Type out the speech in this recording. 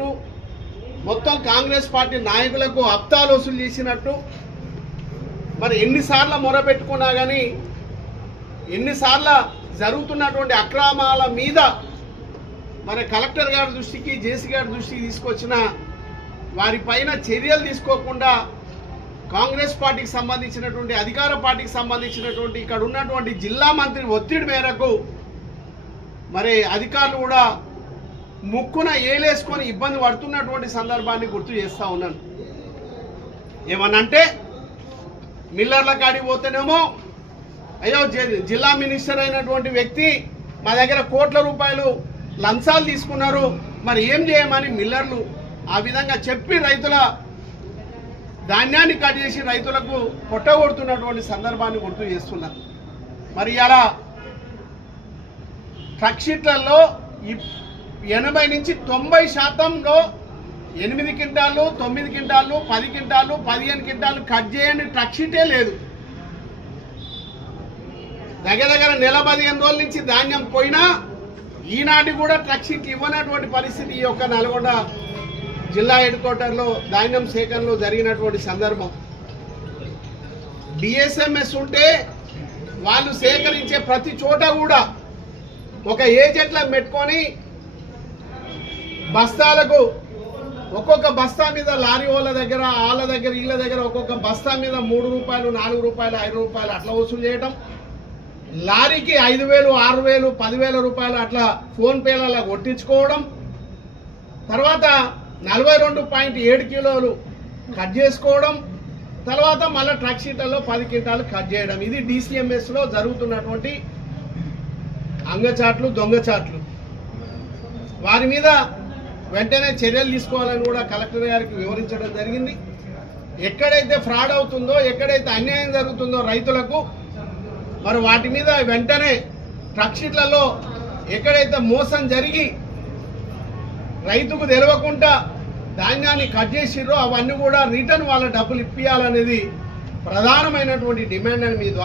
చేసినట్టు, మొత్తం కాంగ్రెస్ పార్టీ నాయకులకు హప్తాలు వసూలు చేసినట్టు, మరి ఎన్నిసార్లు మొరపెట్టుకున్నా కానీ, ఎన్నిసార్లు జరుగుతున్నటువంటి అక్రమాల మీద మరి కలెక్టర్ గారి దృష్టికి, జేసీ గారి దృష్టికి తీసుకొచ్చిన వారిపైన చర్యలు తీసుకోకుండా కాంగ్రెస్ పార్టీకి సంబంధించినటువంటి, అధికార పార్టీకి సంబంధించినటువంటి ఇక్కడ ఉన్నటువంటి జిల్లా మంత్రి ఒత్తిడి మేరకు మరి అధికారులు కూడా ముక్కున ఏలేసుకొని ఇబ్బంది పడుతున్నటువంటి సందర్భాన్ని గుర్తు చేస్తూ ఉన్నాను. ఏమనంటే మిల్లర్ల కాడికి పోతేనేమో అయ్యో జిల్లా మినిస్టర్ అయినటువంటి వ్యక్తి మా దగ్గర కోట్ల రూపాయలు లంచాలు తీసుకున్నారు, మరి ఏం చేయమని మిల్లర్లు ఆ విధంగా చెప్పి రైతుల ధాన్యాన్ని కట్ చేసి రైతులకు పొట్టగొడుతున్నటువంటి సందర్భాన్ని గుర్తు చేస్తున్నారు. మరి ఇలా ట్రక్ షీట్లలో 80 నుంచి 90% 8 quintal, 9 quintal, 10 quintal, 15 quintal cut చేయని ట్రక్ షీటే లేదు. దగ్గర నెల 15 రోజుల నుంచి ధాన్యం పోయినా ఈనాటి కూడా ట్రక్ షీట్ ఇవ్వనటువంటి పరిస్థితి ఈ యొక్క నల్గొండ జిల్లా హెడ్ క్వార్టర్లో ధాన్యం సేకరణలో జరిగినటువంటి సందర్భం. డిఎస్ఎంఎస్ ఉంటే వాళ్ళు సేకరించే ప్రతి చోట కూడా ఒక ఏజెంట్లను పెట్టుకొని బస్తాలకు ఒక్కొక్క బస్తా మీద లారీ వాళ్ళ దగ్గర, వాళ్ళ దగ్గర, వీళ్ళ దగ్గర ఒక్కొక్క బస్తా మీద 3 రూపాయలు, 4 రూపాయలు, 5 రూపాయలు అట్లా వసూలు చేయడం, లారీకి 5,000, 6,000, 10,000 రూపాయలు అట్లా ఫోన్పేలలో కొట్టించుకోవడం, తర్వాత 42.7 కిలోలు కట్ చేసుకోవడం, తర్వాత మళ్ళీ ట్రక్ షీట్లలో 10 క్వింటాలు కట్ చేయడం. ఇది డిసిఎంఎస్లో జరుగుతున్నటువంటి అంగచాట్లు, దొంగచాట్లు. వారి మీద వెంటనే చర్యలు తీసుకోవాలని కూడా కలెక్టర్ గారికి వివరించడం జరిగింది. ఎక్కడైతే ఫ్రాడ్ అవుతుందో, ఎక్కడైతే అన్యాయం జరుగుతుందో రైతులకు, మరి వాటి మీద వెంటనే ట్రక్ షీట్లలో ఎక్కడైతే మోసం జరిగి రైతుకు తెలియకుండా ధాన్యాన్ని కట్ చేసిర్రో అవన్నీ కూడా రిటర్న్ వాళ్ళ డబ్బులు ఇప్పియాలనేది ప్రధానమైనటువంటి డిమాండ్ అని మీ